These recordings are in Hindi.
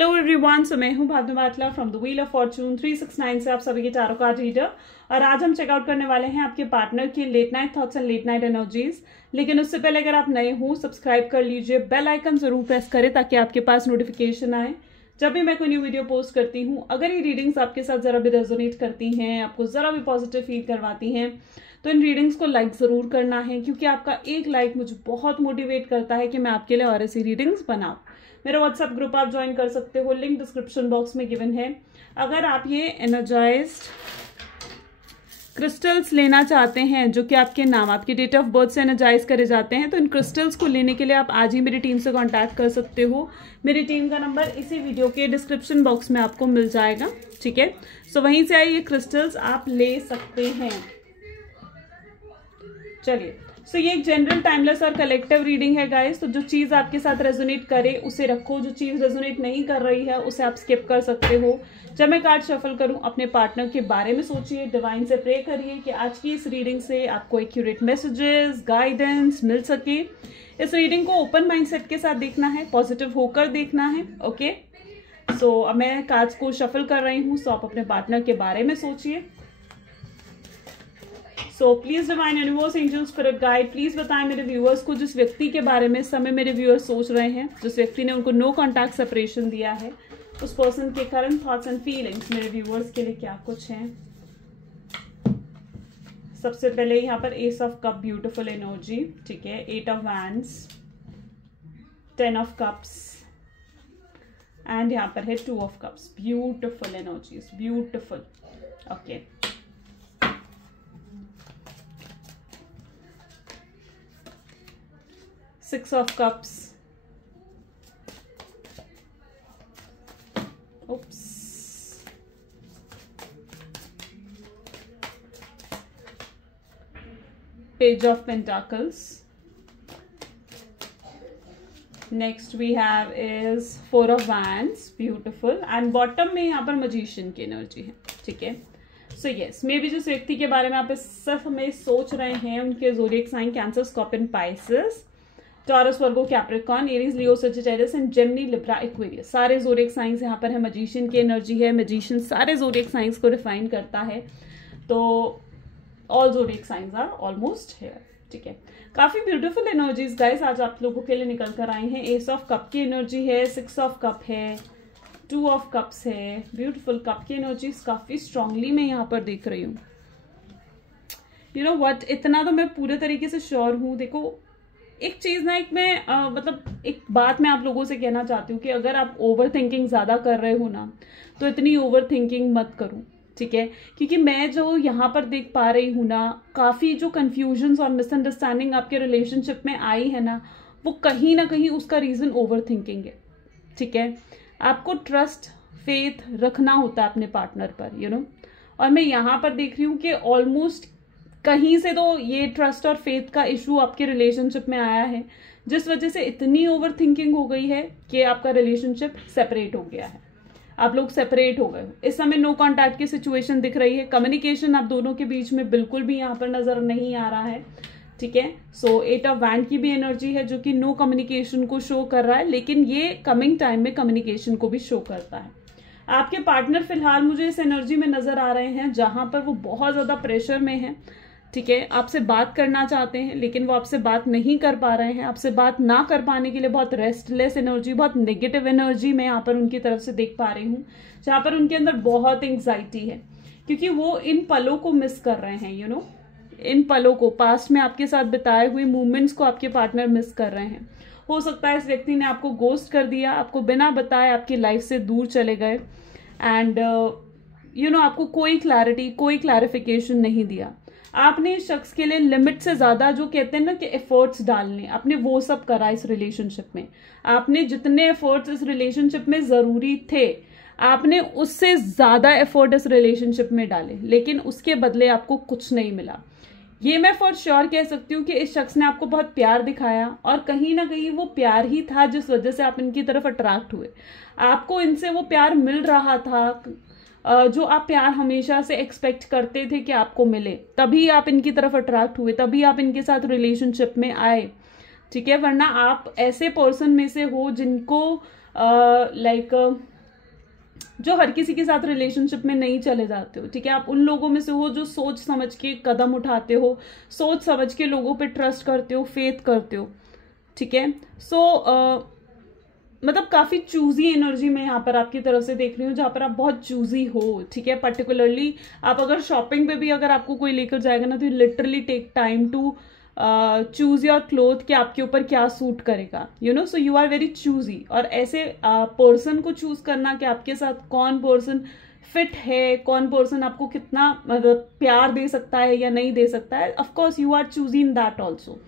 हेलो एवरीवन, सो मैं हूं Bhavna Batla from the Wheel of Fortune 369 से आप सभी के टैरो कार्ड रीडर। और आज हम चेकआउट करने वाले हैं आपके पार्टनर की late night thoughts and late night energies. लेकिन उससे पहले अगर आप नए हो सब्सक्राइब कर लीजिए, बेल आइकन जरूर प्रेस करें ताकि आपके पास नोटिफिकेशन आए जब भी मैं कोई न्यू वीडियो पोस्ट करती हूँ। अगर ये रीडिंग्स आपके साथ जरा भी रेजोनेट करती हैं, आपको जरा भी पॉजिटिव फील करवाती हैं, तो इन रीडिंग्स को लाइक जरूर करना है, क्योंकि आपका एक लाइक मुझे बहुत मोटिवेट करता है कि मैं आपके लिए और ऐसी रीडिंग्स बनाऊं। मेरा व्हाट्सएप ग्रुप आप ज्वाइन कर सकते हो, लिंक डिस्क्रिप्शन बॉक्स में गिवन है। अगर आप ये एनर्जाइज्ड क्रिस्टल्स लेना चाहते हैं जो कि आपके नाम, आपकी डेट ऑफ बर्थ से एनर्जाइज करे जाते हैं, तो इन क्रिस्टल्स को लेने के लिए आप आज ही मेरी टीम से कांटेक्ट कर सकते हो। मेरी टीम का नंबर इसी वीडियो के डिस्क्रिप्शन बॉक्स में आपको मिल जाएगा, ठीक है। सो वहीं से आए ये क्रिस्टल्स आप ले सकते हैं। चलिए, सो ये एक जनरल टाइमलेस और कलेक्टिव रीडिंग है गाइस। तो जो चीज आपके साथ रेजोनेट करे उसे रखो, जो चीज रेजोनेट नहीं कर रही है उसे आप स्किप कर सकते हो। जब मैं कार्ड शफल करूं अपने पार्टनर के बारे में सोचिए, डिवाइन से प्रे करिए कि आज की इस रीडिंग से आपको एक्यूरेट मैसेजेस, गाइडेंस मिल सके। इस रीडिंग को ओपन माइंडसेट के साथ देखना है, पॉजिटिव होकर देखना है, ओके। सो अब मैं कार्ड्स को शफल कर रही हूँ, सो आप अपने पार्टनर के बारे में सोचिए। सो please divine universe, angel, spirit guide, please बताएं मेरे व्यूअर्स को जिस व्यक्ति के बारे में इस समय मेरे व्यूअर्स सोच रहे हैं, जिस व्यक्ति ने उनको नो कॉन्टैक्ट सेपरेशन दिया है, उस पर्सन के करंट थॉट्स एंड फीलिंग्स मेरे व्यूअर्स के लिए क्या कुछ हैं। सबसे पहले यहाँ पर S of cup, beautiful energy, ठीक है। 8 of wands, 10 of cups and यहाँ पर है 2 of cups. Beautiful energies, beautiful, okay. Six of Cups, oops, Page of Pentacles, next we have is 4 of Wands, beautiful, and bottom में यहाँ पर Magician की एनर्जी है, ठीक है। सो यस, मे भी जिस व्यक्ति के बारे में आप इस समय सोच रहे हैं उनके zodiac sign Cancer, Scorpion, Pisces, Taurus, Virgo, Capricorn, Aries, Leo, Sagittarius and Gemini, Libra, Aquarius, सारे ज़ोडिएक साइंस यहाँ पर है। मैजिशियन की एनर्जी है, मैजिशियन सारे ज़ोडिएक साइंस को डिफाइन करता है, तो all zodiac signs are almost here, ठीक है। काफी ब्यूटीफुल एनर्जीज गाइस आज आप लोगों के लिए निकल कर आई हैं। एस ऑफ कप की एनर्जी है, 6 ऑफ कप है, 2 ऑफ कप्स है, ब्यूटीफुल कप की एनर्जीज काफी स्ट्रांगली मैं यहाँ पर देख रही हूँ। यू नो व्हाट, इतना तो मैं पूरे तरीके से श्योर हूँ। देखो एक चीज ना, मतलब एक बात मैं आप लोगों से कहना चाहती हूँ कि अगर आप ओवर थिंकिंग ज्यादा कर रहे हो ना, तो इतनी ओवर थिंकिंग मत करो, ठीक है। क्योंकि मैं जो यहाँ पर देख पा रही हूँ ना, काफी जो कंफ्यूजन्स और मिसअंडरस्टैंडिंग आपके रिलेशनशिप में आई है ना, वो कहीं ना कहीं उसका रीजन ओवर थिंकिंग है, ठीक है। आपको ट्रस्ट, फेथ रखना होता है अपने पार्टनर पर, यू नो। और मैं यहाँ पर देख रही हूँ कि ऑलमोस्ट कहीं से तो ये ट्रस्ट और फेथ का इशू आपके रिलेशनशिप में आया है, जिस वजह से इतनी ओवर थिंकिंग हो गई है कि आपका रिलेशनशिप सेपरेट हो गया है, आप लोग सेपरेट हो गए। इस समय नो कॉन्टैक्ट की सिचुएशन दिख रही है, कम्युनिकेशन आप दोनों के बीच में बिल्कुल भी यहाँ पर नजर नहीं आ रहा है, ठीक है। सो 8 ऑफ वैंड की भी एनर्जी है जो कि नो कम्युनिकेशन को शो कर रहा है, लेकिन ये कमिंग टाइम में कम्युनिकेशन को भी शो करता है। आपके पार्टनर फिलहाल मुझे इस एनर्जी में नजर आ रहे हैं जहां पर वो बहुत ज्यादा प्रेशर में है, ठीक है। आपसे बात करना चाहते हैं लेकिन वो आपसे बात नहीं कर पा रहे हैं। आपसे बात ना कर पाने के लिए बहुत रेस्टलेस एनर्जी, बहुत नेगेटिव एनर्जी मैं यहाँ पर उनकी तरफ से देख पा रही हूँ, जहां पर उनके अंदर बहुत एंग्जाइटी है, क्योंकि वो इन पलों को मिस कर रहे हैं, यू नो। इन पलों को, पास्ट में आपके साथ बिताए हुए मूवमेंट्स को आपके पार्टनर मिस कर रहे हैं। हो सकता है इस व्यक्ति ने आपको गोस्ट कर दिया, आपको बिना बताए आपकी लाइफ से दूर चले गए, एंड यू नो आपको कोई क्लैरिटी, कोई क्लैरिफिकेशन नहीं दिया। आपने इस शख्स के लिए लिमिट से ज्यादा, जो कहते हैं ना कि एफर्ट्स डालने, आपने वो सब करा इस रिलेशनशिप में। आपने जितने एफर्ट्स इस रिलेशनशिप में जरूरी थे, आपने उससे ज्यादा एफर्ट इस रिलेशनशिप में डाले, लेकिन उसके बदले आपको कुछ नहीं मिला। ये मैं फॉर श्योर कह सकती हूँ कि इस शख्स ने आपको बहुत प्यार दिखाया, और कहीं ना कहीं वो प्यार ही था जिस वजह से आप इनकी तरफ अट्रैक्ट हुए। आपको इनसे वो प्यार मिल रहा था जो आप प्यार हमेशा से एक्सपेक्ट करते थे कि आपको मिले, तभी आप इनकी तरफ अट्रैक्ट हुए, तभी आप इनके साथ रिलेशनशिप में आए, ठीक है। वरना आप ऐसे पर्सन में से हो जिनको लाइक जो हर किसी के साथ रिलेशनशिप में नहीं चले जाते हो, ठीक है। आप उन लोगों में से हो जो सोच समझ के कदम उठाते हो, सोच समझ के लोगों पे ट्रस्ट करते हो, फेथ करते हो, ठीक है। सो मतलब काफी चूजी एनर्जी मैं यहाँ पर आपकी तरफ से देख रही हूँ, जहां पर आप बहुत चूजी हो, ठीक है। पर्टिकुलरली आप अगर शॉपिंग पे भी अगर आपको कोई लेकर जाएगा ना, तो literally take time to choose your cloth कि आपके ऊपर क्या सूट करेगा, you know. So you are very choosy. और ऐसे पर्सन को चूज करना कि आपके साथ कौन पर्सन फिट है, कौन पर्सन आपको कितना मतलब प्यार दे सकता है या नहीं दे सकता है, of course you are choosy in that also.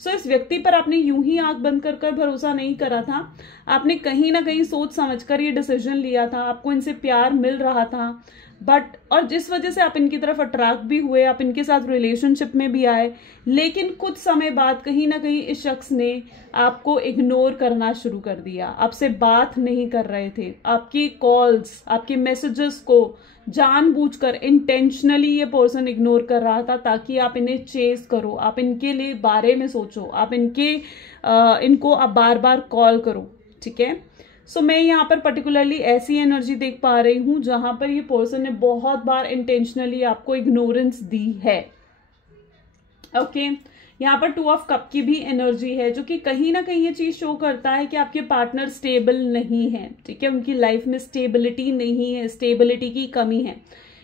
So इस व्यक्ति पर आपने यूं ही आंख बंद कर कर भरोसा नहीं करा था, आपने कहीं ना कहीं सोच समझकर ये डिसीजन लिया था, आपको इनसे प्यार मिल रहा था, बट और जिस वजह से आप इनकी तरफ अट्रैक्ट भी हुए, आप इनके साथ रिलेशनशिप में भी आए, लेकिन कुछ समय बाद कहीं ना कहीं इस शख्स ने आपको इग्नोर करना शुरू कर दिया, आपसे बात नहीं कर रहे थे, आपकी कॉल्स, आपके मैसेजेस को जानबूझकर इंटेंशनली ये पर्सन इग्नोर कर रहा था ताकि आप इन्हें चेस करो, आप इनके लिए बारे में सोचो, आप इनको आप बार बार कॉल करो, ठीक है। सो मैं यहाँ पर पर्टिकुलरली ऐसी एनर्जी देख पा रही हूं जहां पर ये पर्सन ने बहुत बार इंटेंशनली आपको इग्नोरेंस दी है, ओके। यहाँ पर 2 ऑफ कप की भी एनर्जी है, जो कि कहीं ना कहीं ये चीज शो करता है कि आपके पार्टनर स्टेबल नहीं है, ठीक है। उनकी लाइफ में स्टेबिलिटी नहीं है, स्टेबिलिटी की कमी है,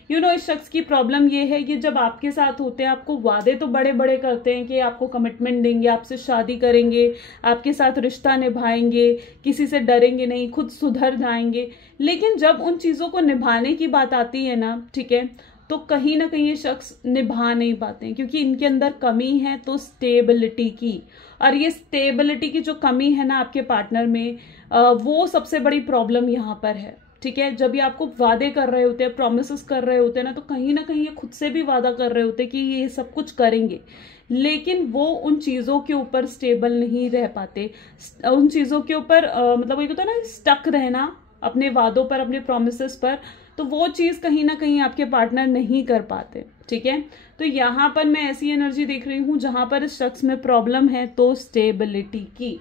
यू नो। इस शख्स की प्रॉब्लम ये है कि जब आपके साथ होते हैं, आपको वादे तो बड़े बड़े करते हैं कि आपको कमिटमेंट देंगे, आपसे शादी करेंगे, आपके साथ रिश्ता निभाएंगे, किसी से डरेंगे नहीं, खुद सुधर जाएंगे, लेकिन जब उन चीजों को निभाने की बात आती है ना, ठीक है, तो कहीं ना कहीं ये शख्स निभा नहीं पाते हैं, क्योंकि इनके अंदर कमी है तो स्टेबिलिटी की। और ये स्टेबिलिटी की जो कमी है ना आपके पार्टनर में, वो सबसे बड़ी प्रॉब्लम यहाँ पर है, ठीक है। जब ये आपको वादे कर रहे होते हैं, प्रोमिसेस कर रहे होते हैं ना, तो कहीं ना कहीं ये खुद से भी वादा कर रहे होते हैं कि ये सब कुछ करेंगे, लेकिन वो उन चीजों के ऊपर स्टेबल नहीं रह पाते, उन चीजों के ऊपर मतलब ये होता है ना, स्टक रहना अपने वादों पर, अपने प्रोमिसेस पर, तो वो चीज कहीं ना कहीं आपके पार्टनर नहीं कर पाते, ठीक है। तो यहाँ पर मैं ऐसी एनर्जी देख रही हूं जहां पर इस शख्स में प्रॉब्लम है तो स्टेबिलिटी की,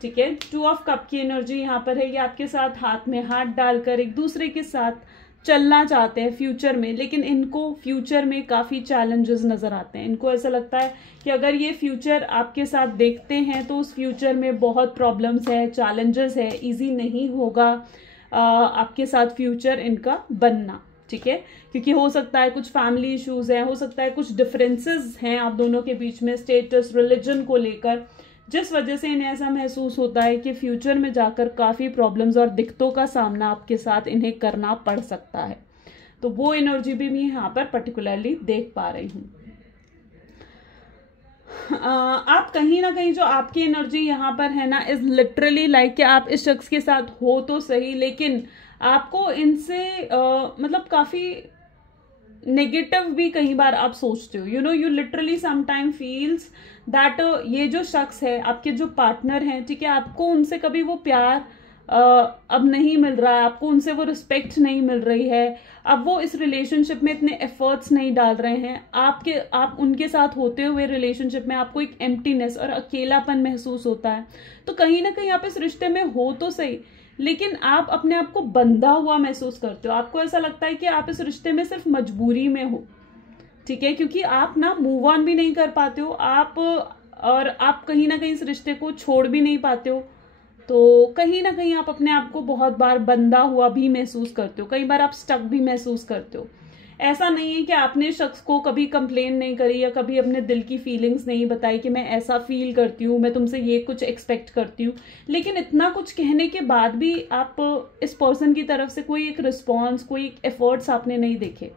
ठीक है। 2 ऑफ कप की एनर्जी यहाँ पर है, ये आपके साथ हाथ में हाथ डालकर एक दूसरे के साथ चलना चाहते हैं फ्यूचर में, लेकिन इनको फ्यूचर में काफी चैलेंजेस नजर आते हैं। इनको ऐसा लगता है कि अगर ये फ्यूचर आपके साथ देखते हैं तो उस फ्यूचर में बहुत प्रॉब्लम्स है, चैलेंजेस है, इजी नहीं होगा आपके साथ फ्यूचर इनका बनना, ठीक है। क्योंकि हो सकता है कुछ फैमिली इश्यूज हैं, हो सकता है कुछ डिफरेंसेस हैं आप दोनों के बीच में, स्टेटस, रिलीजन को लेकर, जिस वजह से इन्हें ऐसा महसूस होता है कि फ्यूचर में जाकर काफी प्रॉब्लम्स और दिक्कतों का सामना आपके साथ इन्हें करना पड़ सकता है। तो वो एनर्जी भी मैं यहाँ पर पर्टिकुलरली देख पा रही हूँ। आप कहीं ना कहीं जो आपकी एनर्जी यहाँ पर है ना, इज लिटरली लाइक कि आप इस शख्स के साथ हो तो सही, लेकिन आपको इनसे मतलब काफी नेगेटिव भी कई बार आप सोचते हो, you know, you literally sometime feels that ये जो शख्स है, आपके जो पार्टनर हैं, ठीक है, आपको उनसे कभी वो प्यार अब नहीं मिल रहा है, आपको उनसे वो रिस्पेक्ट नहीं मिल रही है, अब वो इस रिलेशनशिप में इतने एफर्ट्स नहीं डाल रहे हैं, आप उनके साथ होते हुए रिलेशनशिप में आपको एक एम्प्टीनेस और अकेलापन महसूस होता है। तो कहीं ना कहीं आप इस रिश्ते में हो तो सही, लेकिन आप अपने आप को बंधा हुआ महसूस करते हो, आपको ऐसा लगता है कि आप इस रिश्ते में सिर्फ मजबूरी में हो, ठीक है, क्योंकि आप ना मूव ऑन भी नहीं कर पाते हो, आप कहीं ना कहीं इस रिश्ते को छोड़ भी नहीं पाते हो, तो कहीं ना कहीं आप अपने आप को बहुत बार बंधा हुआ भी महसूस करते हो, कई बार आप स्टक भी महसूस करते हो। ऐसा नहीं है कि आपने शख्स को कभी कंप्लेन नहीं करी या कभी अपने दिल की फीलिंग्स नहीं बताई कि मैं ऐसा फील करती हूँ, मैं तुमसे ये कुछ एक्सपेक्ट करती हूँ, लेकिन इतना कुछ कहने के बाद भी आप इस पर्सन की तरफ से कोई एक रिस्पॉन्स, कोई एक एफर्ट्स आपने नहीं देखे,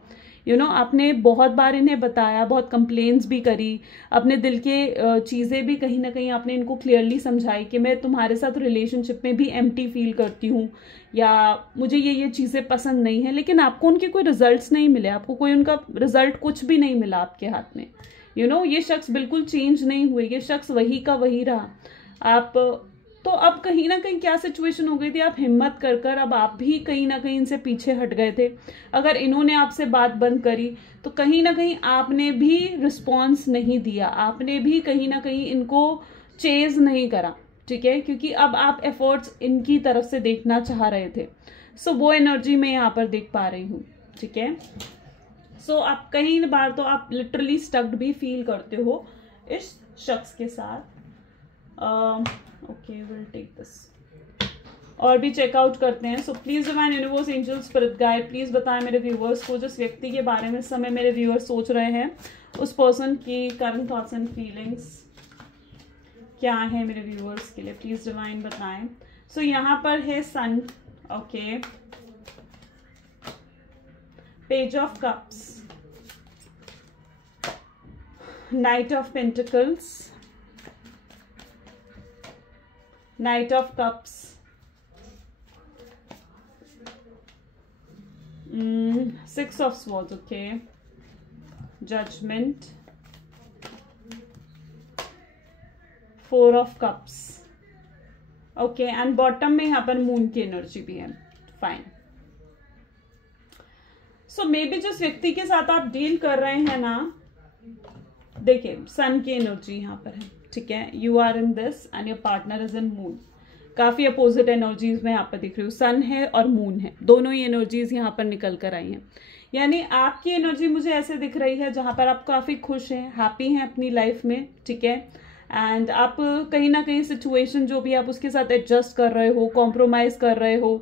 यू नो। आपने बहुत बार इन्हें बताया, बहुत कंप्लेन्स भी करी, अपने दिल के चीज़ें भी कहीं ना कहीं आपने इनको क्लियरली समझाई कि मैं तुम्हारे साथ रिलेशनशिप में भी एम्प्टी फील करती हूँ या मुझे ये चीज़ें पसंद नहीं है, लेकिन आपको उनके कोई रिजल्ट्स नहीं मिले, आपको कोई उनका रिजल्ट कुछ भी नहीं मिला आपके हाथ में, यू नो। ये शख्स बिल्कुल चेंज नहीं हुए, ये शख्स वही का वही रहा। तो अब कहीं ना कहीं क्या सिचुएशन हो गई थी, आप हिम्मत कर कर अब आप भी कहीं ना कहीं इनसे पीछे हट गए थे। अगर इन्होंने आपसे बात बंद करी तो कहीं ना कहीं आपने भी रिस्पॉन्स नहीं दिया, आपने भी कहीं ना कहीं इनको चेज नहीं करा, ठीक है, क्योंकि अब आप एफर्ट्स इनकी तरफ से देखना चाह रहे थे। सो वो एनर्जी मैं यहाँ पर देख पा रही हूँ, ठीक है। सो आप कई बार तो आप लिटरली स्टक्ड भी फील करते हो इस शख्स के साथ। ओके, विल टेक दिस और भी चेकआउट करते हैं। So please divine universe, angels, spirit guide, please बताएं मेरे व्यूअर्स को जिस व्यक्ति के बारे में इस समय मेरे व्यूअर्स सोच रहे हैं, उस पर्सन की करंट थॉट्स एंड फीलिंग्स क्या है मेरे व्यूअर्स के लिए, प्लीज डिवाइन बताएं। सो यहाँ पर है sun, okay, page of cups, knight of pentacles, knight of cups, six of swords, okay, judgement, four of cups, okay, and bottom में यहाँ पर मून की एनर्जी भी है। फाइन। सो मे बी जिस व्यक्ति के साथ आप डील कर रहे हैं ना, देखिए सन की एनर्जी यहाँ पर है, ठीक है। You are in this and your partner is in moon. काफी अपोजिट एनर्जीज में यहाँ पर दिख रही हूँ, सन है और मून है, दोनों ही एनर्जीज यहाँ पर निकल कर आई हैं। यानी आपकी एनर्जी मुझे ऐसे दिख रही है जहां पर आप काफी खुश हैं, हैप्पी हैं अपनी लाइफ में, ठीक है। एंड आप कहीं ना कहीं सिचुएशन जो भी आप उसके साथ एडजस्ट कर रहे हो, कॉम्प्रोमाइज कर रहे हो।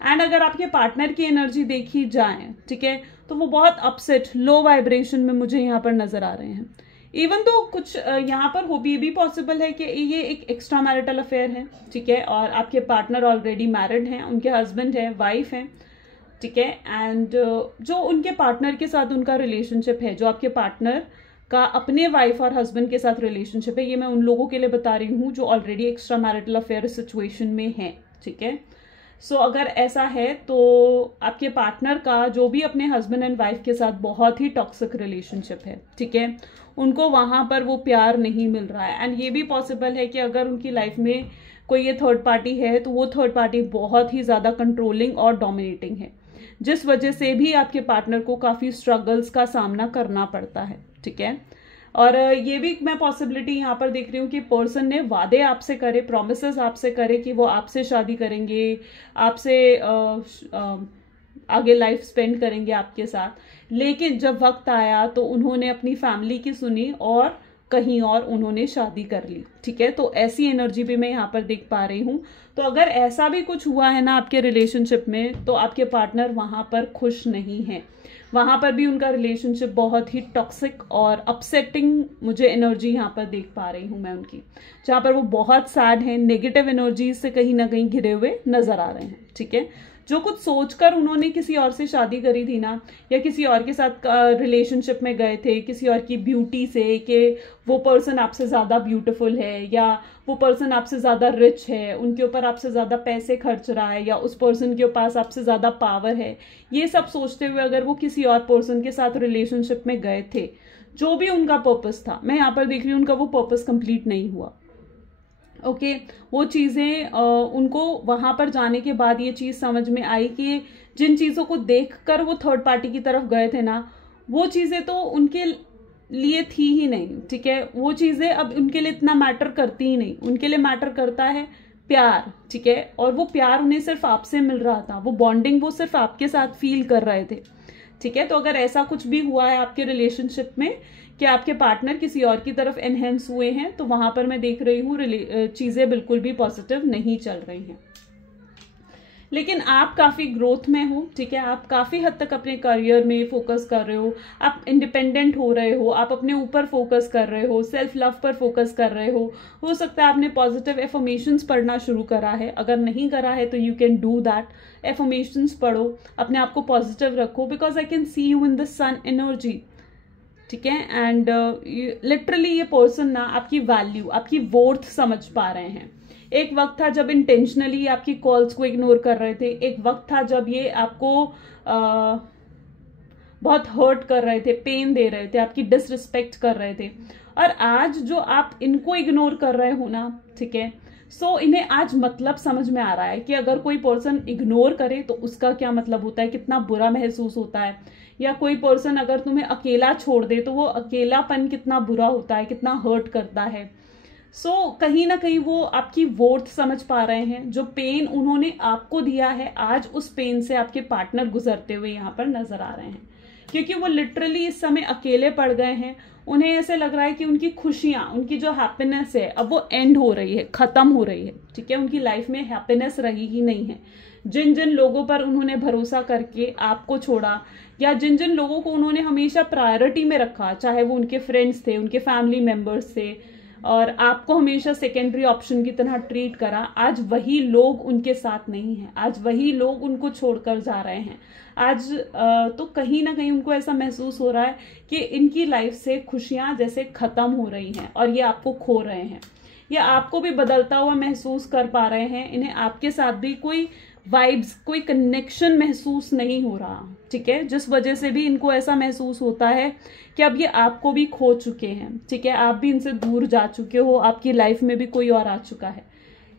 एंड अगर आपके पार्टनर की एनर्जी देखी जाए, ठीक है, तो वो बहुत अपसेट, लो वाइब्रेशन में मुझे यहाँ पर नजर आ रहे हैं। इवन तो कुछ यहाँ पर हो भी पॉसिबल है कि ये एक एक्स्ट्रा मैरिटल अफेयर है, ठीक है, और आपके पार्टनर ऑलरेडी मैरिड हैं, उनके हस्बैंड है, वाइफ है, ठीक है। एंड जो उनके पार्टनर के साथ उनका रिलेशनशिप है, जो आपके पार्टनर का अपने वाइफ और हस्बैंड के साथ रिलेशनशिप है, ये मैं उन लोगों के लिए बता रही हूँ जो already extra marital affair situation में है, ठीक है। सो अगर ऐसा है तो आपके पार्टनर का जो भी अपने हस्बैंड एंड वाइफ के साथ बहुत ही टॉक्सिक रिलेशनशिप है, ठीक है, उनको वहां पर वो प्यार नहीं मिल रहा है। एंड ये भी पॉसिबल है कि अगर उनकी लाइफ में कोई ये थर्ड पार्टी है तो वो थर्ड पार्टी बहुत ही ज्यादा कंट्रोलिंग और डोमिनेटिंग है, जिस वजह से भी आपके पार्टनर को काफी स्ट्रगल्स का सामना करना पड़ता है, ठीक है। और ये भी मैं पॉसिबिलिटी यहाँ पर देख रही हूँ कि पर्सन ने वादे आपसे करे, प्रोमिसेस आपसे करे कि वो आपसे शादी करेंगे, आपसे आगे लाइफ स्पेंड करेंगे आपके साथ, लेकिन जब वक्त आया तो उन्होंने अपनी फैमिली की सुनी और कहीं और उन्होंने शादी कर ली, ठीक है। तो ऐसी एनर्जी भी मैं यहाँ पर देख पा रही हूँ। तो अगर ऐसा भी कुछ हुआ है ना आपके रिलेशनशिप में, तो आपके पार्टनर वहां पर खुश नहीं है, वहां पर भी उनका रिलेशनशिप बहुत ही टॉक्सिक और अपसेटिंग मुझे एनर्जी यहाँ पर देख पा रही हूँ मैं उनकी, जहां पर वो बहुत सैड है, नेगेटिव एनर्जीज से कहीं ना कहीं घिरे हुए नजर आ रहे हैं, ठीक है। जो कुछ सोचकर उन्होंने किसी और से शादी करी थी ना, या किसी और के साथ रिलेशनशिप में गए थे किसी और की ब्यूटी से, कि वो पर्सन आपसे ज्यादा ब्यूटीफुल है, या वो पर्सन आपसे ज्यादा रिच है, उनके ऊपर आपसे ज्यादा पैसे खर्च रहा है, या उस पर्सन के पास आपसे ज्यादा पावर है, ये सब सोचते हुए अगर वो किसी और पर्सन के साथ रिलेशनशिप में गए थे, जो भी उनका पर्पस था, मैं यहाँ पर देख रही हूँ उनका वो पर्पस कंप्लीट नहीं हुआ, ओके। वो चीजें उनको वहां पर जाने के बाद ये चीज समझ में आई कि जिन चीजों को देखकर वो थर्ड पार्टी की तरफ गए थे ना, वो चीजें तो उनके लिए थी ही नहीं, ठीक है। वो चीजें अब उनके लिए इतना मैटर करती ही नहीं, उनके लिए मैटर करता है प्यार, ठीक है। और वो प्यार उन्हें सिर्फ आपसे मिल रहा था, वो बॉन्डिंग वो सिर्फ आपके साथ फील कर रहे थे, ठीक है। तो अगर ऐसा कुछ भी हुआ है आपके रिलेशनशिप में कि आपके पार्टनर किसी और की तरफ एनहेंस हुए हैं, तो वहां पर मैं देख रही हूँ चीजें बिल्कुल भी पॉजिटिव नहीं चल रही हैं। लेकिन आप काफी ग्रोथ में हो, ठीक है, आप काफी हद तक अपने करियर में फोकस कर रहे हो, आप इंडिपेंडेंट हो रहे हो, आप अपने ऊपर फोकस कर रहे हो, सेल्फ लव पर फोकस कर रहे हो सकता है आपने पॉजिटिव एफर्मेशंस पढ़ना शुरू करा है, अगर नहीं करा है तो you can do that, affirmations पढ़ो, अपने आप को पॉजिटिव रखो, because I can see you in the sun energy, ठीक है। एंड लिटरली ये पर्सन ना आपकी वैल्यू, आपकी वर्थ समझ पा रहे हैं। एक वक्त था जब इंटेंशनली आपकी कॉल्स को इग्नोर कर रहे थे, एक वक्त था जब ये आपको बहुत हर्ट कर रहे थे, पेन दे रहे थे, आपकी डिसरिस्पेक्ट कर रहे थे, और आज जो आप इनको इग्नोर कर रहे हो ना, ठीक है, सो इन्हें आज मतलब समझ में आ रहा है कि अगर कोई पर्सन इग्नोर करे तो उसका क्या मतलब होता है, कितना बुरा महसूस होता है, या कोई पर्सन अगर तुम्हें अकेला छोड़ दे तो वो अकेलापन कितना बुरा होता है, कितना हर्ट करता है। कहीं ना कहीं वो आपकी वर्थ समझ पा रहे हैं। जो पेन उन्होंने आपको दिया है, आज उस पेन से आपके पार्टनर गुजरते हुए यहाँ पर नजर आ रहे हैं, क्योंकि वो लिटरली इस समय अकेले पड़ गए हैं। उन्हें ऐसे लग रहा है कि उनकी खुशियां, उनकी जो हैप्पीनेस है, अब वो एंड हो रही है, खत्म हो रही है। ठीक है, उनकी लाइफ में हैप्पीनेस रही ही नहीं है। जिन जिन लोगों पर उन्होंने भरोसा करके आपको छोड़ा, या जिन जिन लोगों को उन्होंने हमेशा प्रायोरिटी में रखा, चाहे वो उनके फ्रेंड्स थे, उनके फैमिली मेंबर्स थे, और आपको हमेशा सेकेंडरी ऑप्शन की तरह ट्रीट करा, आज वही लोग उनके साथ नहीं है, आज वही लोग उनको छोड़कर जा रहे हैं। आज तो कहीं ना कहीं उनको ऐसा महसूस हो रहा है कि इनकी लाइफ से खुशियां जैसे खत्म हो रही हैं और ये आपको खो रहे हैं, या आपको भी बदलता हुआ महसूस कर पा रहे हैं। इन्हें आपके साथ भी कोई वाइब्स, कोई कनेक्शन महसूस नहीं हो रहा। ठीक है, जिस वजह से भी इनको ऐसा महसूस होता है कि अब ये आपको भी खो चुके हैं। ठीक है, आप भी इनसे दूर जा चुके हो, आपकी लाइफ में भी कोई और आ चुका है।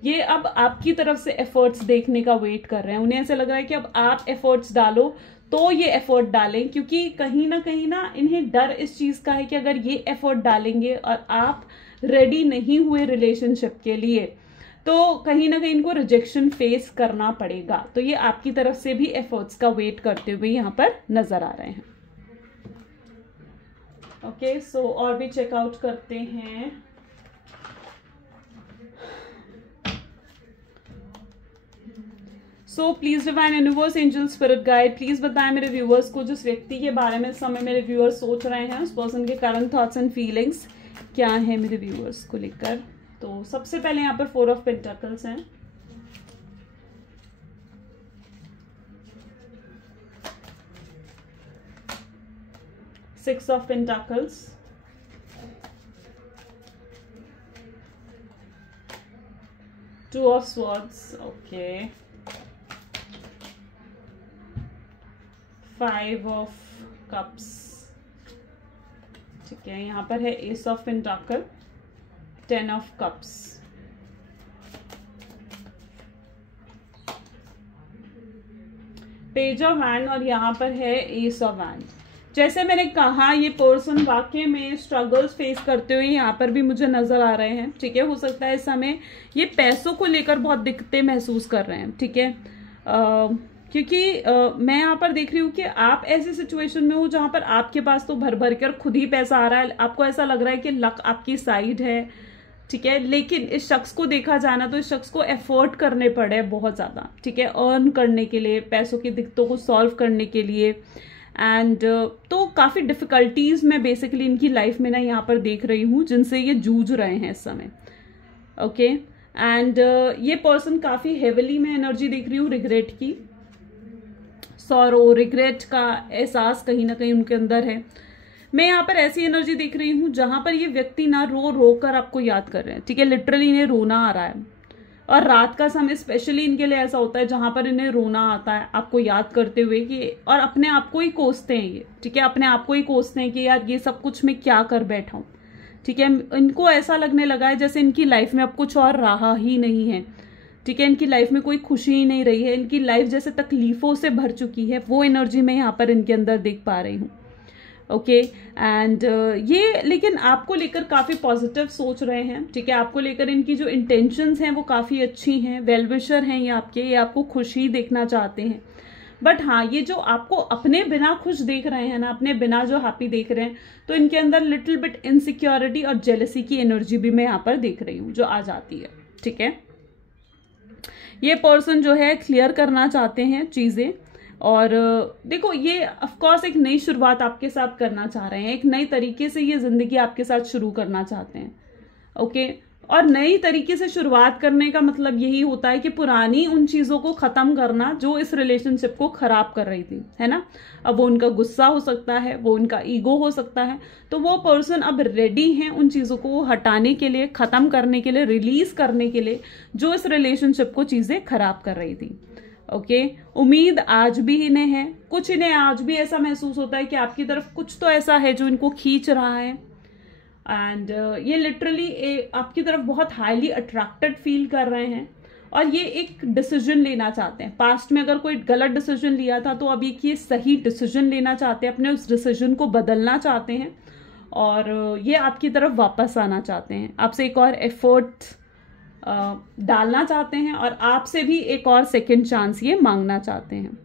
ये अब आपकी तरफ से एफर्ट्स देखने का वेट कर रहे हैं। उन्हें ऐसा लग रहा है कि अब आप एफर्ट्स डालो तो ये एफर्ट डालें, क्योंकि कहीं ना इन्हें डर इस चीज का है कि अगर ये एफर्ट डालेंगे और आप रेडी नहीं हुए रिलेशनशिप के लिए, तो कहीं ना कहीं इनको रिजेक्शन फेस करना पड़ेगा। तो ये आपकी तरफ से भी एफर्ट्स का वेट करते हुए यहाँ पर नजर आ रहे हैं। ओके, सो और भी चेकआउट करते हैं। So please divine universe, angel, spirit guide, please बताएं मेरे व्यूअर्स को, जिस व्यक्ति के बारे में इस समय मेरे व्यूअर्स सोच रहे हैं, उस पर्सन के करंट थॉट्स एंड फीलिंग्स क्या है मेरे व्यूअर्स को लेकर। तो सबसे पहले यहाँ पर 4 ऑफ पेंटाकल्स हैं, six of pentacles, two of swords, okay, 5 of cups. ठीक है, यहाँ पर है ace of pentacle, 10 of cups, page of wand, और यहाँ पर है एस ऑफ वैंड। जैसे मैंने कहा, ये पर्सन वाकई में स्ट्रगल्स फेस करते हुए यहाँ पर भी मुझे नजर आ रहे हैं। ठीक है, हो सकता है इस समय ये पैसों को लेकर बहुत दिक्कतें महसूस कर रहे हैं। ठीक है, क्योंकि मैं यहाँ पर देख रही हूँ कि आप ऐसी सिचुएशन में हो जहां पर आपके पास तो भर भर कर खुद ही पैसा आ रहा है, आपको ऐसा लग रहा है कि लक आपकी साइड है। ठीक है, लेकिन इस शख्स को देखा जाना तो इस शख्स को एफर्ट करने पड़े बहुत ज्यादा। ठीक है, अर्न करने के लिए, पैसों की दिक्कतों को सॉल्व करने के लिए, एंड तो काफी डिफिकल्टीज मैं बेसिकली इनकी लाइफ में ना यहाँ पर देख रही हूँ, जिनसे ये जूझ रहे हैं इस समय। ओके, एंड ये पर्सन काफी हेविली में एनर्जी देख रही हूँ रिग्रेट की, सॉरो, रिग्रेट का एहसास कहीं ना कहीं उनके अंदर है। मैं यहाँ पर ऐसी एनर्जी देख रही हूँ जहां पर ये व्यक्ति ना रो रो कर आपको याद कर रहे हैं। ठीक है, लिटरली इन्हें रोना आ रहा है, और रात का समय स्पेशली इनके लिए ऐसा होता है जहां पर इन्हें रोना आता है आपको याद करते हुए कि, और अपने आप को ही कोसते हैं ये। ठीक है, अपने आप को ही कोसते हैं कि यार ये सब कुछ मैं क्या कर बैठा हूँ। ठीक है, इनको ऐसा लगने लगा है जैसे इनकी लाइफ में अब कुछ और रहा ही नहीं है। ठीक है, इनकी लाइफ में कोई खुशी ही नहीं रही है, इनकी लाइफ जैसे तकलीफों से भर चुकी है, वो एनर्जी मैं यहाँ पर इनके अंदर देख पा रही हूँ। ओके, एंड ये लेकिन आपको लेकर काफी पॉजिटिव सोच रहे हैं। ठीक है, आपको लेकर इनकी जो इंटेंशंस हैं वो काफी अच्छी हैं, वेल विशर हैं ये आपको खुशी देखना चाहते हैं। बट हाँ, ये जो आपको अपने बिना खुश देख रहे हैं ना, अपने बिना जो हैप्पी देख रहे हैं, तो इनके अंदर लिटिल बिट इनसिक्योरिटी और जेलसी की एनर्जी भी मैं यहाँ पर देख रही हूँ जो आ जाती है। ठीक है, ये पर्सन जो है क्लियर करना चाहते हैं चीजें, और देखो ये ऑफकोर्स एक नई शुरुआत आपके साथ करना चाह रहे हैं, एक नई तरीके से ये जिंदगी आपके साथ शुरू करना चाहते हैं। ओके, और नई तरीके से शुरुआत करने का मतलब यही होता है कि पुरानी उन चीजों को खत्म करना जो इस रिलेशनशिप को खराब कर रही थी, है ना। अब वो उनका गुस्सा हो सकता है, वो उनका ईगो हो सकता है, तो वो पर्सन अब रेडी है उन चीजों को हटाने के लिए, खत्म करने के लिए, रिलीज करने के लिए, जो इस रिलेशनशिप को चीजें खराब कर रही थी। ओके, उम्मीद आज भी इन्हें है, कुछ इन्हें आज भी ऐसा महसूस होता है कि आपकी तरफ कुछ तो ऐसा है जो इनको खींच रहा है, एंड ये लिटरली आपकी तरफ बहुत हाईली अट्रैक्टेड फील कर रहे हैं, और ये एक डिसीजन लेना चाहते हैं। पास्ट में अगर कोई गलत डिसीजन लिया था तो अब ये सही डिसीजन लेना चाहते हैं, अपने उस डिसीजन को बदलना चाहते हैं, और ये आपकी तरफ वापस आना चाहते हैं, आपसे एक और एफर्ट डालना चाहते हैं और आपसे भी एक और सेकंड चांस ये मांगना चाहते हैं।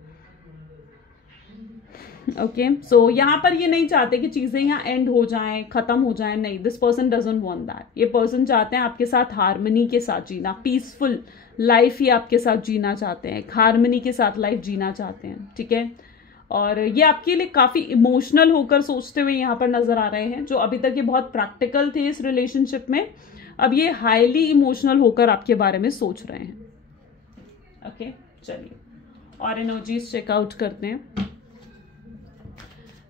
ओके, सो यहाँ पर ये नहीं चाहते कि चीजें यहाँ एंड हो जाएं, खत्म हो जाएं, नहीं, this person doesn't want that. ये पर्सन चाहते हैं आपके साथ हार्मनी के साथ जीना, पीसफुल लाइफ ही आपके साथ जीना चाहते हैं, हार्मनी के साथ लाइफ जीना चाहते हैं, ठीक है। और ये आपके लिए काफी इमोशनल होकर सोचते हुए यहाँ पर नजर आ रहे हैं। जो अभी तक ये बहुत प्रैक्टिकल थे इस रिलेशनशिप में, अब ये हाईली इमोशनल होकर आपके बारे में सोच रहे हैं। ओके, चलिए और एनर्जीज चेकआउट करते हैं।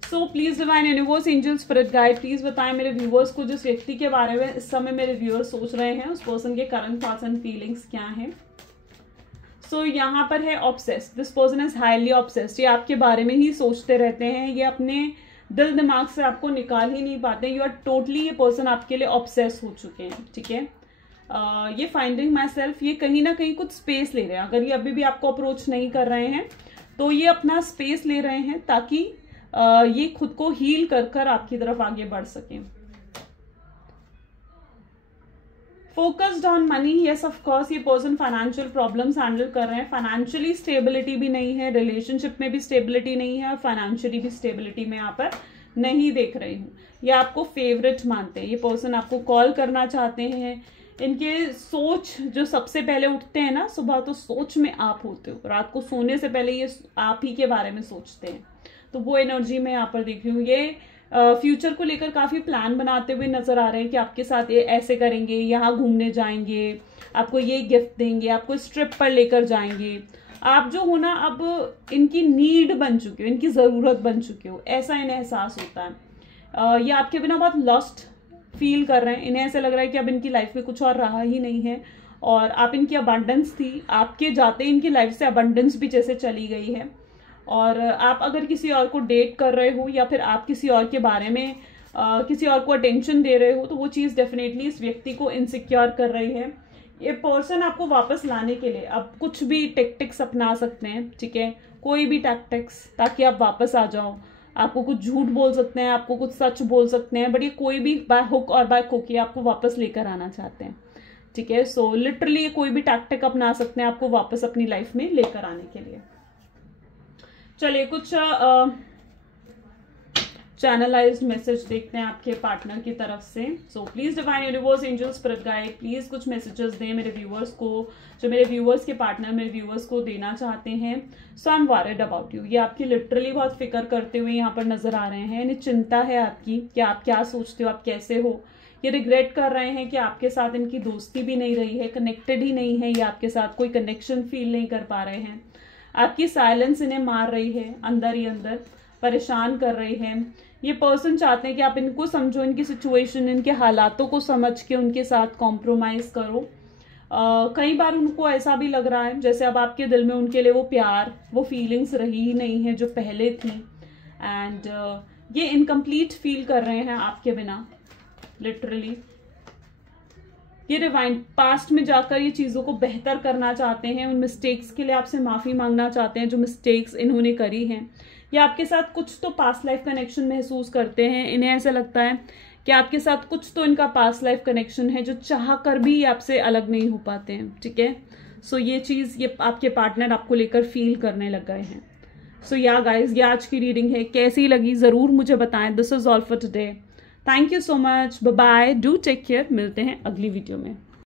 So please divine universe, angel, spirit guide, please बताएं मेरे व्यूअर्स को जिस व्यक्ति के बारे में इस समय मेरे व्यूअर्स सोच रहे हैं, उस पर्सन के करंट थॉट्स एंड फीलिंग्स क्या हैं। सो यहाँ पर है obsessed, this person is highly obsessed. ये आपके बारे में ही सोचते रहते हैं, ये अपने दिल दिमाग से आपको निकाल ही नहीं पाते। यू आर टोटली, ये पर्सन आपके लिए ऑब्सेस हो चुके हैं, ठीक है। ये फाइंडिंग माई सेल्फ, ये कहीं ना कहीं कुछ स्पेस ले रहे हैं। अगर ये अभी भी आपको अप्रोच नहीं कर रहे हैं तो ये अपना स्पेस ले रहे हैं ताकि ये खुद को हील कर कर आपकी तरफ आगे बढ़ सके। Focused on money, yes of course ये पर्सन फाइनेंशियल प्रॉब्लम्स हैंडल कर रहे हैं। फाइनेंशियली स्टेबिलिटी भी नहीं है, रिलेशनशिप में भी स्टेबिलिटी नहीं है और फाइनेंशियली भी स्टेबिलिटी में यहाँ पर नहीं देख रही हूँ। ये आपको फेवरेट मानते हैं, ये पर्सन आपको कॉल करना चाहते हैं। इनके सोच जो सबसे पहले उठते हैं ना सुबह, तो सोच में आप होते हो, रात को सोने से पहले ये आप ही के बारे में सोचते हैं। तो वो एनर्जी मैं यहाँ पर देख रही हूँ। ये फ्यूचर को लेकर काफी प्लान बनाते हुए नजर आ रहे हैं कि आपके साथ ये ऐसे करेंगे, यहाँ घूमने जाएंगे, आपको ये गिफ्ट देंगे, आपको इस ट्रिप पर लेकर जाएंगे। आप जो हो ना अब इनकी नीड बन चुके हो, इनकी जरूरत बन चुके हो, ऐसा इन्हें एहसास होता है। ये आपके बिना बहुत लॉस्ट फील कर रहे हैं। इन्हें ऐसा लग रहा है कि अब इनकी लाइफ में कुछ और रहा ही नहीं है और आप इनकी अबंडेंस थी, आपके जाते इनकी लाइफ से अबंडेंस भी जैसे चली गई है। और आप अगर किसी और को डेट कर रहे हो या फिर आप किसी और के बारे में किसी और को अटेंशन दे रहे हो, तो वो चीज़ डेफिनेटली इस व्यक्ति को इनसिक्योर कर रही है। ये पर्सन आपको वापस लाने के लिए अब कुछ भी टैक्टिक्स अपना सकते हैं, ठीक है, कोई भी टैक्टिक्स, ताकि आप वापस आ जाओ। आपको कुछ झूठ बोल सकते हैं, आपको कुछ सच बोल सकते हैं, बट ये कोई भी बाय हुक और बाय क्रुक ये आपको वापस लेकर आना चाहते हैं, ठीक है। सो लिटरली कोई भी टैक्टिक अपना सकते हैं आपको वापस अपनी लाइफ में लेकर आने के लिए। चलिए कुछ चैनलाइज्ड मैसेज देखते हैं आपके पार्टनर की तरफ से। सो please divine universe, angel, spirit guide, please कुछ मैसेजेस दें मेरे व्यूअर्स को, जो मेरे व्यूअर्स के पार्टनर मेरे व्यूअर्स को देना चाहते हैं। So I am worried about you, ये आपकी लिटरली बहुत फिक्र करते हुए यहाँ पर नजर आ रहे हैं। इन्हें चिंता है आपकी कि आप क्या सोचते हो, आप कैसे हो। ये रिग्रेट कर रहे हैं कि आपके साथ इनकी दोस्ती भी नहीं रही है, कनेक्टेड ही नहीं है, ये आपके साथ कोई कनेक्शन फील नहीं कर पा रहे हैं। आपकी साइलेंस इन्हें मार रही है, अंदर ही अंदर परेशान कर रही है। ये पर्सन चाहते हैं कि आप इनको समझो, इनकी सिचुएशन, इनके हालातों को समझ के उनके साथ कॉम्प्रोमाइज करो। कई बार उनको ऐसा भी लग रहा है जैसे अब आपके दिल में उनके लिए वो प्यार, वो फीलिंग्स रही ही नहीं है जो पहले थी। एंड ये इनकम्प्लीट फील कर रहे हैं आपके बिना, लिटरली। ये डिवाइन पास्ट में जाकर ये चीजों को बेहतर करना चाहते हैं, उन मिस्टेक्स के लिए आपसे माफी मांगना चाहते हैं जो मिस्टेक्स इन्होंने करी हैं। ये आपके साथ कुछ तो पास्ट लाइफ कनेक्शन महसूस करते हैं। इन्हें ऐसा लगता है कि आपके साथ कुछ तो इनका पास्ट लाइफ कनेक्शन है जो चाह कर भी आपसे अलग नहीं हो पाते हैं, ठीक है। सो ये चीज ये आपके पार्टनर आपको लेकर फील करने लग गए हैं। सो या गाइज, ये आज की रीडिंग है, कैसी लगी जरूर मुझे बताएं। This is all for today, thank you so much, bye bye, do take care, मिलते हैं अगली वीडियो में।